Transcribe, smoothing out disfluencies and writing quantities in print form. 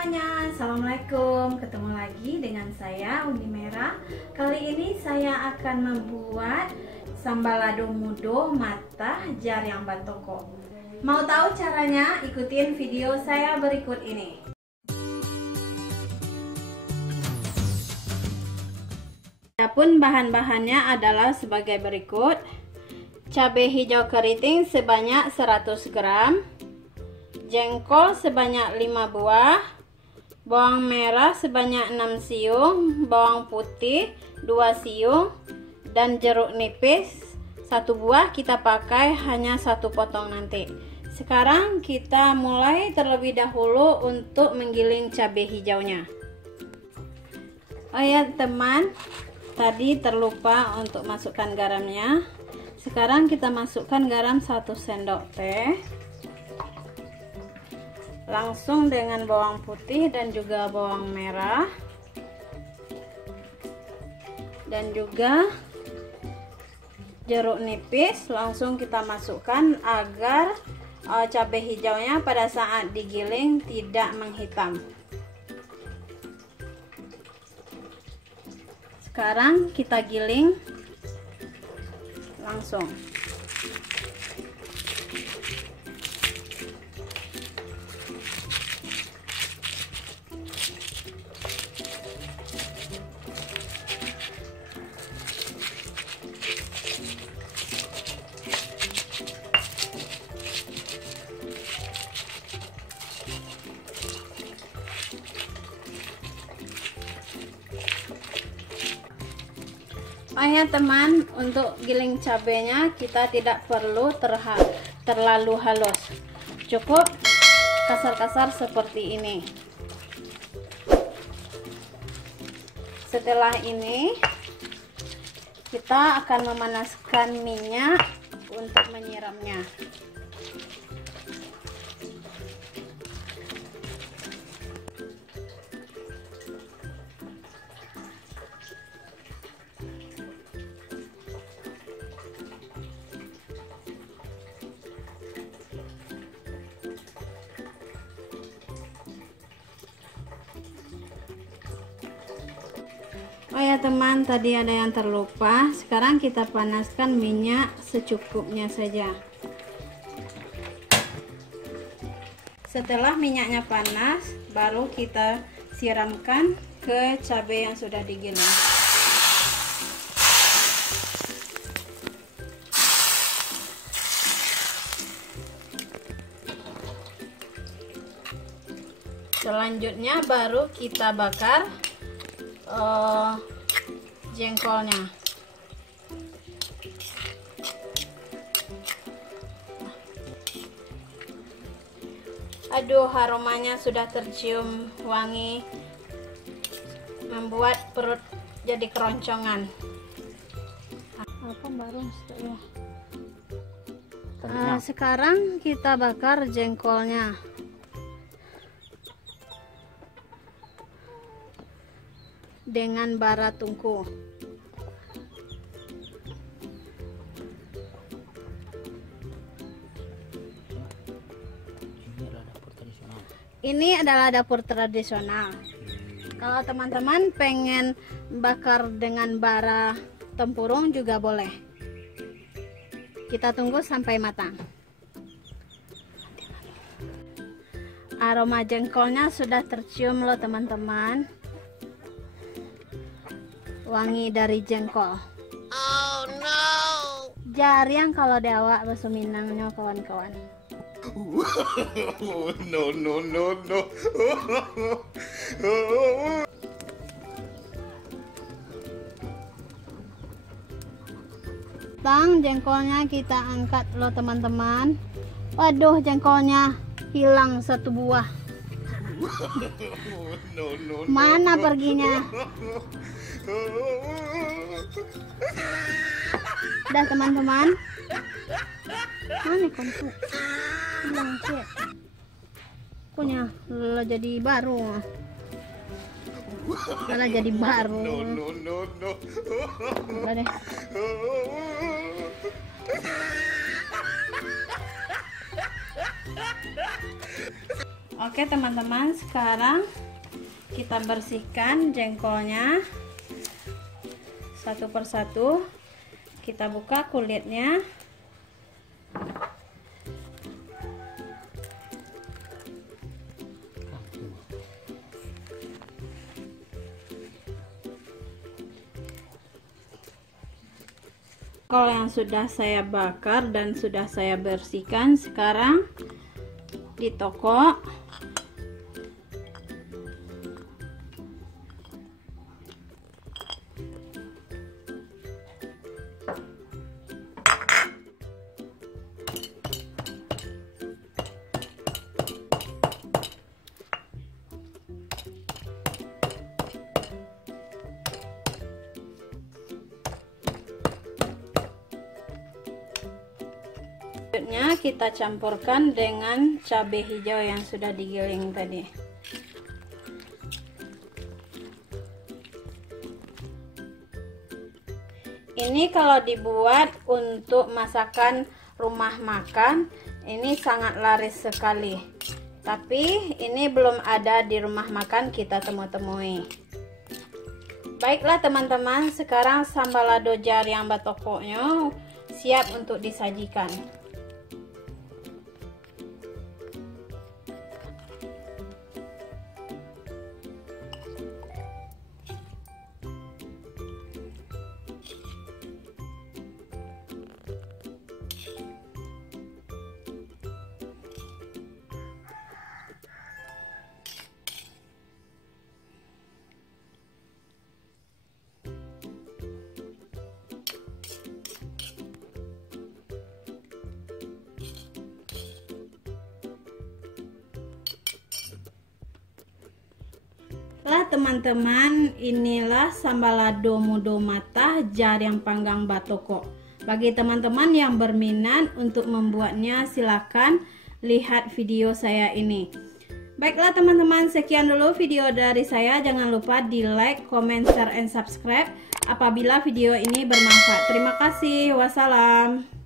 semuanya, assalamualaikum. Ketemu lagi dengan saya Uni Merah. Kali ini saya akan membuat sambal lado mudo mata jar yang batoko. Mau tahu caranya? Ikutin video saya berikut ini. Adapun bahan-bahannya adalah sebagai berikut: cabai hijau keriting sebanyak 100 gram, jengkol sebanyak 5 buah, bawang merah sebanyak 6 siung, bawang putih 2 siung, dan jeruk nipis 1 buah. Kita pakai hanya 1 potong nanti. Sekarang kita mulai terlebih dahulu untuk menggiling cabai hijaunya. Oh ya teman, tadi terlupa untuk masukkan garamnya. Sekarang kita masukkan garam 1 sendok teh. Langsung dengan bawang putih dan juga bawang merah, dan juga jeruk nipis langsung kita masukkan agar cabai hijaunya pada saat digiling tidak menghitam. Sekarang kita giling langsung. Oh ya teman, untuk giling cabenya kita tidak perlu terlalu halus, cukup kasar-kasar seperti ini. Setelah ini kita akan memanaskan minyak untuk menyiramnya. Oh ya teman, tadi ada yang terlupa. Sekarang kita panaskan minyak secukupnya saja. Setelah minyaknya panas, baru kita siramkan ke cabai yang sudah digiling. Selanjutnya baru kita bakar jengkolnya. Aduh, aromanya sudah tercium wangi, membuat perut jadi keroncongan. Apa baru ya? Sekarang kita bakar jengkolnya. Dengan bara tungku. Ini adalah dapur tradisional. Kalau teman-teman pengen bakar dengan bara tempurung juga boleh. Kita tunggu sampai matang. Aroma jengkolnya sudah tercium loh teman-teman. Wangi dari jengkol. Oh no. Jarang kalau diawak bahasa Minangnya kawan-kawan. No. Jengkolnya kita angkat loh teman-teman. Waduh, jengkolnya hilang 1 buah. Mana perginya? Dah teman-teman, mana kontu hilang sih, punya lo jadi baru, malah jadi baru. Udah deh. Oke teman-teman, sekarang kita bersihkan jengkolnya satu persatu. Kita buka kulitnya. Jengkol yang sudah saya bakar dan sudah saya bersihkan sekarang ditokok. Selanjutnya kita campurkan dengan cabai hijau yang sudah digiling tadi. Ini kalau dibuat untuk masakan rumah makan, ini sangat laris sekali. Tapi ini belum ada di rumah makan kita temui. Baiklah teman-teman, sekarang sambalado jar yang batokoknya siap untuk disajikan. Lah teman-teman, inilah sambalado mudo mata jar yang panggang batoko. Bagi teman-teman yang berminat untuk membuatnya, silakan lihat video saya ini. Baiklah teman-teman, sekian dulu video dari saya. Jangan lupa di like, comment, share, and subscribe apabila video ini bermanfaat. Terima kasih. Wassalam.